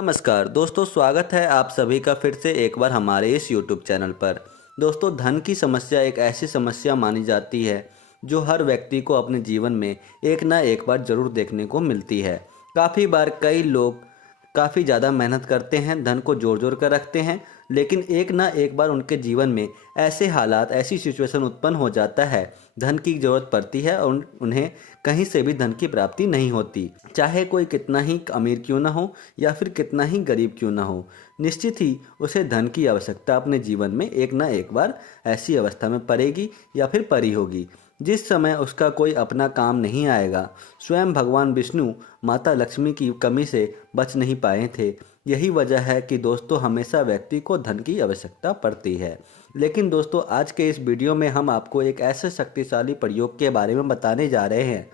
नमस्कार दोस्तों, स्वागत है आप सभी का फिर से एक बार हमारे इस YouTube चैनल पर। दोस्तों, धन की समस्या एक ऐसी समस्या मानी जाती है जो हर व्यक्ति को अपने जीवन में एक ना एक बार जरूर देखने को मिलती है। काफ़ी बार कई लोग काफ़ी ज़्यादा मेहनत करते हैं, धन को जोड़ जोड़ कर रखते हैं, लेकिन एक ना एक बार उनके जीवन में ऐसे हालात, ऐसी सिचुएशन उत्पन्न हो जाता है, धन की ज़रूरत पड़ती है और उन्हें कहीं से भी धन की प्राप्ति नहीं होती। चाहे कोई कितना ही अमीर क्यों ना हो या फिर कितना ही गरीब क्यों ना हो, निश्चित ही उसे धन की आवश्यकता अपने जीवन में एक ना एक बार ऐसी अवस्था में पड़ेगी या फिर पड़ी होगी जिस समय उसका कोई अपना काम नहीं आएगा। स्वयं भगवान विष्णु माता लक्ष्मी की कमी से बच नहीं पाए थे। यही वजह है कि दोस्तों हमेशा व्यक्ति को धन की आवश्यकता पड़ती है। लेकिन दोस्तों, आज के इस वीडियो में हम आपको एक ऐसे शक्तिशाली प्रयोग के बारे में बताने जा रहे हैं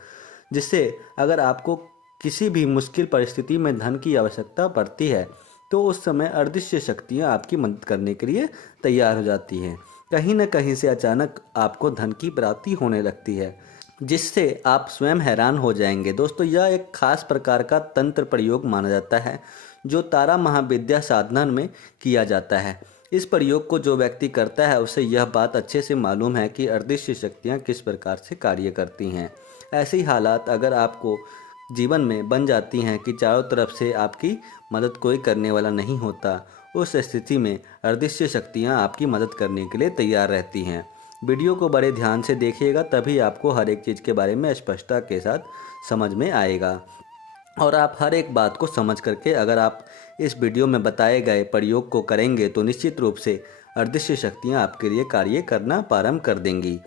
जिससे अगर आपको किसी भी मुश्किल परिस्थिति में धन की आवश्यकता पड़ती है तो उस समय अदृश्य शक्तियाँ आपकी मदद करने के लिए तैयार हो जाती हैं। कहीं न कहीं से अचानक आपको धन की प्राप्ति होने लगती है जिससे आप स्वयं हैरान हो जाएंगे। दोस्तों, यह एक खास प्रकार का तंत्र प्रयोग माना जाता है जो तारा महाविद्या साधना में किया जाता है। इस प्रयोग को जो व्यक्ति करता है उसे यह बात अच्छे से मालूम है कि अदृश्य शक्तियाँ किस प्रकार से कार्य करती हैं। ऐसी हालात अगर आपको जीवन में बन जाती हैं कि चारों तरफ से आपकी मदद कोई करने वाला नहीं होता, उस स्थिति में अदृश्य शक्तियाँ आपकी मदद करने के लिए तैयार रहती हैं। वीडियो को बड़े ध्यान से देखिएगा, तभी आपको हर एक चीज़ के बारे में स्पष्टता के साथ समझ में आएगा और आप हर एक बात को समझ करके अगर आप इस वीडियो में बताए गए प्रयोग को करेंगे तो निश्चित रूप से अदृश्य शक्तियाँ आपके लिए कार्य करना प्रारंभ कर देंगी।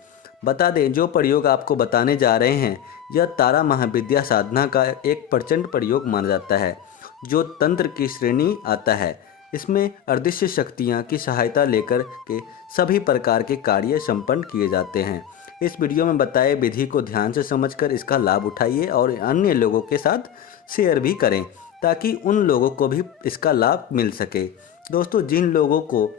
बता दें, जो प्रयोग आपको बताने जा रहे हैं यह तारा महाविद्या साधना का एक प्रचंड प्रयोग माना जाता है जो तंत्र की श्रेणी आता है। इसमें अदृश्य शक्तियाँ की सहायता लेकर के सभी प्रकार के कार्य संपन्न किए जाते हैं। इस वीडियो में बताए विधि को ध्यान से समझकर इसका लाभ उठाइए और अन्य लोगों के साथ शेयर भी करें ताकि उन लोगों को भी इसका लाभ मिल सके। दोस्तों, जिन लोगों को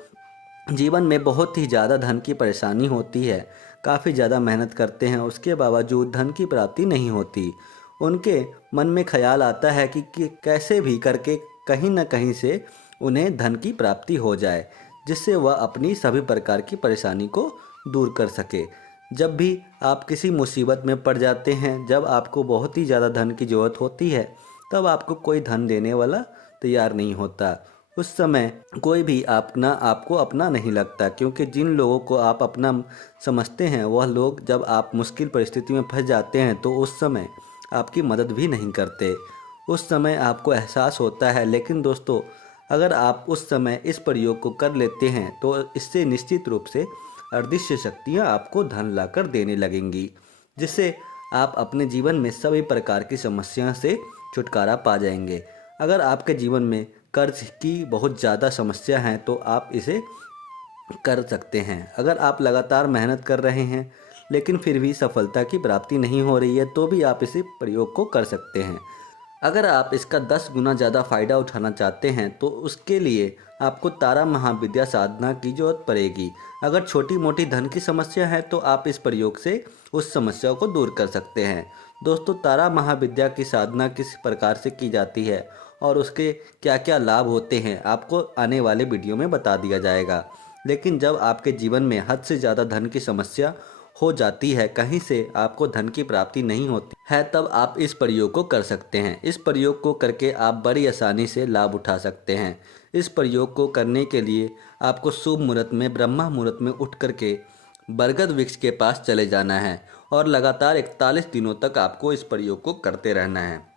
जीवन में बहुत ही ज़्यादा धन की परेशानी होती है, काफ़ी ज़्यादा मेहनत करते हैं, उसके बावजूद धन की प्राप्ति नहीं होती, उनके मन में ख्याल आता है कि कैसे भी करके कहीं न कहीं से उन्हें धन की प्राप्ति हो जाए जिससे वह अपनी सभी प्रकार की परेशानी को दूर कर सके। जब भी आप किसी मुसीबत में पड़ जाते हैं, जब आपको बहुत ही ज़्यादा धन की ज़रूरत होती है, तब आपको कोई धन देने वाला तैयार नहीं होता। उस समय कोई भी आपको अपना नहीं लगता, क्योंकि जिन लोगों को आप अपना समझते हैं वह लोग जब आप मुश्किल परिस्थिति में फंस जाते हैं तो उस समय आपकी मदद भी नहीं करते। उस समय आपको एहसास होता है। लेकिन दोस्तों, अगर आप उस समय इस प्रयोग को कर लेते हैं तो इससे निश्चित रूप से अदृश्य शक्तियाँ आपको धन लाकर देने लगेंगी जिससे आप अपने जीवन में सभी प्रकार की समस्या से छुटकारा पा जाएंगे। अगर आपके जीवन में कर्ज की बहुत ज़्यादा समस्या है तो आप इसे कर सकते हैं। अगर आप लगातार मेहनत कर रहे हैं लेकिन फिर भी सफलता की प्राप्ति नहीं हो रही है तो भी आप इसी प्रयोग को कर सकते हैं। अगर आप इसका 10 गुना ज़्यादा फ़ायदा उठाना चाहते हैं तो उसके लिए आपको तारा महाविद्या साधना की जरूरत पड़ेगी। अगर छोटी मोटी धन की समस्या है तो आप इस प्रयोग से उस समस्या को दूर कर सकते हैं। दोस्तों, तारा महाविद्या की साधना किस प्रकार से की जाती है और उसके क्या क्या लाभ होते हैं आपको आने वाले वीडियो में बता दिया जाएगा। लेकिन जब आपके जीवन में हद से ज़्यादा धन की समस्या हो जाती है, कहीं से आपको धन की प्राप्ति नहीं होती है, तब आप इस प्रयोग को कर सकते हैं। इस प्रयोग को करके आप बड़ी आसानी से लाभ उठा सकते हैं। इस प्रयोग को करने के लिए आपको शुभ मुहूर्त में, ब्रह्मा मुहूर्त में उठ करके बरगद वृक्ष के पास चले जाना है और लगातार 41 दिनों तक आपको इस प्रयोग को करते रहना है।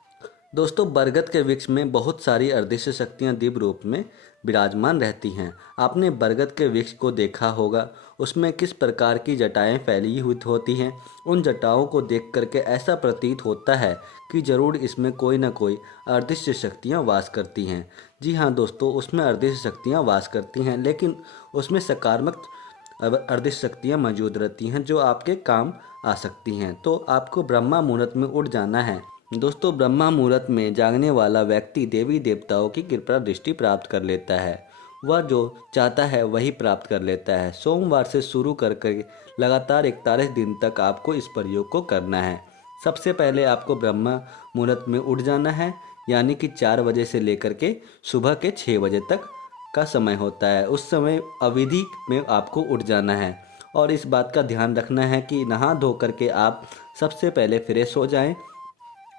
दोस्तों, बरगद के वृक्ष में बहुत सारी अदृश्य शक्तियाँ दिव्य रूप में विराजमान रहती हैं। आपने बरगद के वृक्ष को देखा होगा, उसमें किस प्रकार की जटाएं फैली हुई होती हैं। उन जटाओं को देख करके ऐसा प्रतीत होता है कि ज़रूर इसमें कोई ना कोई अदृश्य शक्तियाँ वास करती हैं। जी हाँ दोस्तों, उसमें अदृश्य शक्तियाँ वास करती हैं, लेकिन उसमें सकारात्मक अदृश्य शक्तियाँ मौजूद रहती हैं जो आपके काम आ सकती हैं। तो आपको ब्रह्मा मुहूर्त में उठ जाना है। दोस्तों, ब्रह्मा मुहूर्त में जागने वाला व्यक्ति देवी देवताओं की कृपा दृष्टि प्राप्त कर लेता है। वह जो चाहता है वही प्राप्त कर लेता है। सोमवार से शुरू करके लगातार 41 दिन तक आपको इस प्रयोग को करना है। सबसे पहले आपको ब्रह्मा मुहूर्त में उठ जाना है। यानी कि 4 बजे से लेकर के सुबह के 6 बजे तक का समय होता है। उस समय अवधि में आपको उठ जाना है और इस बात का ध्यान रखना है कि नहा धो करके आप सबसे पहले फ्रेश हो जाएं।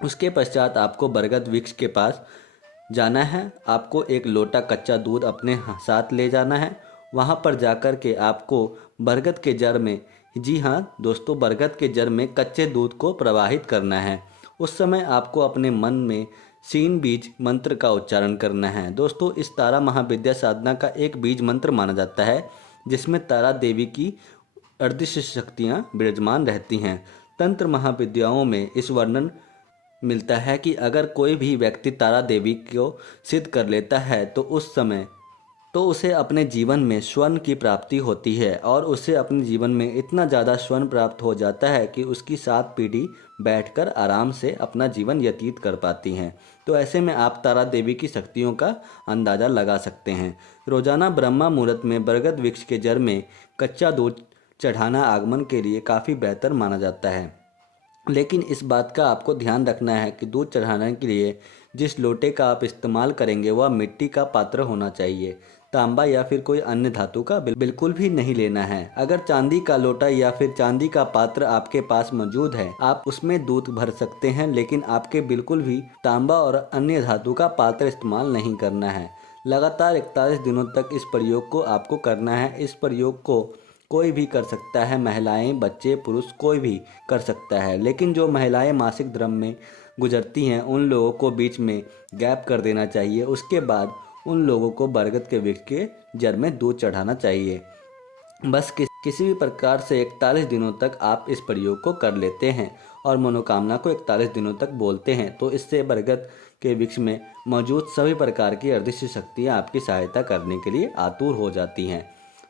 उसके पश्चात आपको बरगद वृक्ष के पास जाना है। आपको एक लोटा कच्चा दूध अपने साथ ले जाना है। वहाँ पर जाकर के आपको बरगद के जड़ में, जी हाँ दोस्तों, बरगद के जड़ में कच्चे दूध को प्रवाहित करना है। उस समय आपको अपने मन में सीन बीज मंत्र का उच्चारण करना है। दोस्तों, इस तारा महाविद्या साधना का एक बीज मंत्र माना जाता है जिसमें तारा देवी की अदृश्य शक्तियाँ विराजमान रहती हैं। तंत्र महाविद्याओं में इस वर्णन मिलता है कि अगर कोई भी व्यक्ति तारा देवी को सिद्ध कर लेता है तो उसे अपने जीवन में स्वर्ण की प्राप्ति होती है और उसे अपने जीवन में इतना ज़्यादा स्वर्ण प्राप्त हो जाता है कि उसकी 7 पीढ़ी बैठकर आराम से अपना जीवन व्यतीत कर पाती हैं। तो ऐसे में आप तारा देवी की शक्तियों का अंदाज़ा लगा सकते हैं। रोजाना ब्रह्मा मुहूर्त में बरगद वृक्ष के जड़ में कच्चा दूध चढ़ाना आगमन के लिए काफ़ी बेहतर माना जाता है। लेकिन इस बात का आपको ध्यान रखना है कि दूध चढ़ाने के लिए जिस लोटे का आप इस्तेमाल करेंगे वह मिट्टी का पात्र होना चाहिए। तांबा या फिर कोई अन्य धातु का बिल्कुल भी नहीं लेना है। अगर चांदी का लोटा या फिर चांदी का पात्र आपके पास मौजूद है, आप उसमें दूध भर सकते हैं, लेकिन आपके बिल्कुल भी तांबा और अन्य धातु का पात्र इस्तेमाल नहीं करना है। लगातार 41 दिनों तक इस प्रयोग को आपको करना है। इस प्रयोग को कोई भी कर सकता है, महिलाएं, बच्चे, पुरुष, कोई भी कर सकता है। लेकिन जो महिलाएं मासिक धर्म में गुजरती हैं उन लोगों को बीच में गैप कर देना चाहिए। उसके बाद उन लोगों को बरगद के वृक्ष के जड़ में दूध चढ़ाना चाहिए। बस किसी भी प्रकार से 41 दिनों तक आप इस प्रयोग को कर लेते हैं और मनोकामना को 41 दिनों तक बोलते हैं तो इससे बरगद के वृक्ष में मौजूद सभी प्रकार की अदृश्य शक्तियाँ आपकी सहायता करने के लिए आतुर हो जाती हैं।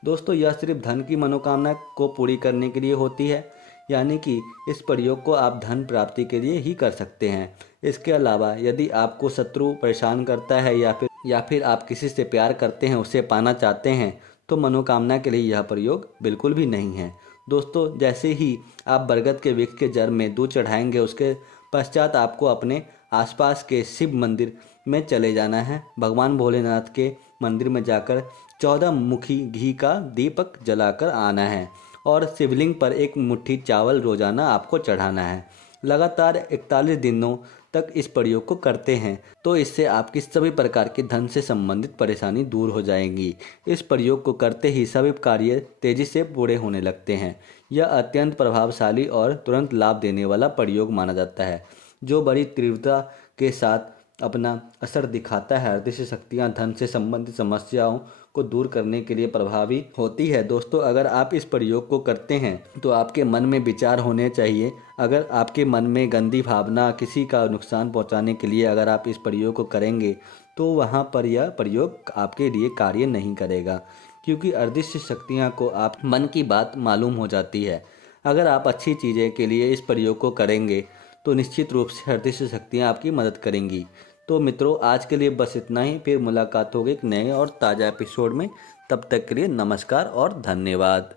दोस्तों, यह सिर्फ धन की मनोकामना को पूरी करने के लिए होती है, यानी कि इस प्रयोग को आप धन प्राप्ति के लिए ही कर सकते हैं। इसके अलावा यदि आपको शत्रु परेशान करता है या फिर आप किसी से प्यार करते हैं, उसे पाना चाहते हैं, तो मनोकामना के लिए यह प्रयोग बिल्कुल भी नहीं है। दोस्तों, जैसे ही आप बरगद के वृक्ष के जड़ में दूध चढ़ाएंगे उसके पश्चात आपको अपने आसपास के शिव मंदिर में चले जाना है। भगवान भोलेनाथ के मंदिर में जाकर 14 मुखी घी का दीपक जलाकर आना है और शिवलिंग पर एक मुट्ठी चावल रोजाना आपको चढ़ाना है। लगातार 41 दिनों तक इस प्रयोग को करते हैं तो इससे आपकी सभी प्रकार के धन से संबंधित परेशानी दूर हो जाएंगी। इस प्रयोग को करते ही सभी कार्य तेजी से पूरे होने लगते हैं। यह अत्यंत प्रभावशाली और तुरंत लाभ देने वाला प्रयोग माना जाता है जो बड़ी तीव्रता के साथ अपना असर दिखाता है। अदृश्य शक्तियाँ धन से संबंधित समस्याओं को दूर करने के लिए प्रभावी होती है। दोस्तों, अगर आप इस प्रयोग को करते हैं तो आपके मन में विचार होने चाहिए। अगर आपके मन में गंदी भावना, किसी का नुकसान पहुंचाने के लिए अगर आप इस प्रयोग को करेंगे तो वहां पर यह प्रयोग आपके लिए कार्य नहीं करेगा, क्योंकि अदृश्य शक्तियां को आप मन की बात मालूम हो जाती है। अगर आप अच्छी चीज़ें के लिए इस प्रयोग को करेंगे तो निश्चित रूप से अदृश्य शक्तियाँ आपकी मदद करेंगी। तो मित्रों, आज के लिए बस इतना ही। फिर मुलाकात होगी एक नए और ताज़ा एपिसोड में। तब तक के लिए नमस्कार और धन्यवाद।